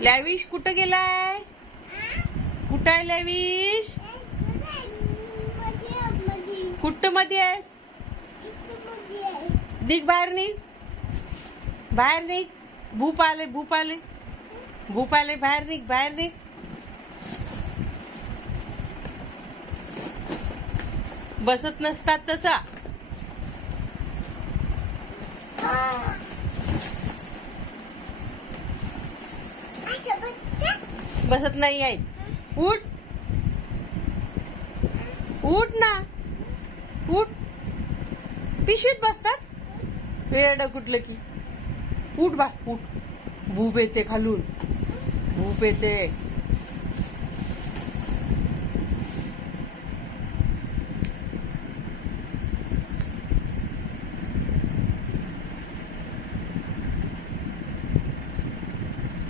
Lavish कुठं गेलाय? कुठं आहे लॅविश? कुठं मध्ये आहेस? निघ बाहेर, निघ बाहेर, निघ. भूप आले, भूप आले, भूप आले. बाहेर निघ, बाहेर निघ. बसत नसतात तसा. बसत नाही आहे. उठ, उठ ना, उठ. पिशवीत बसतात वेड कुठलं की. उठ बा, उठ. भूप येते खालून, भूप येते.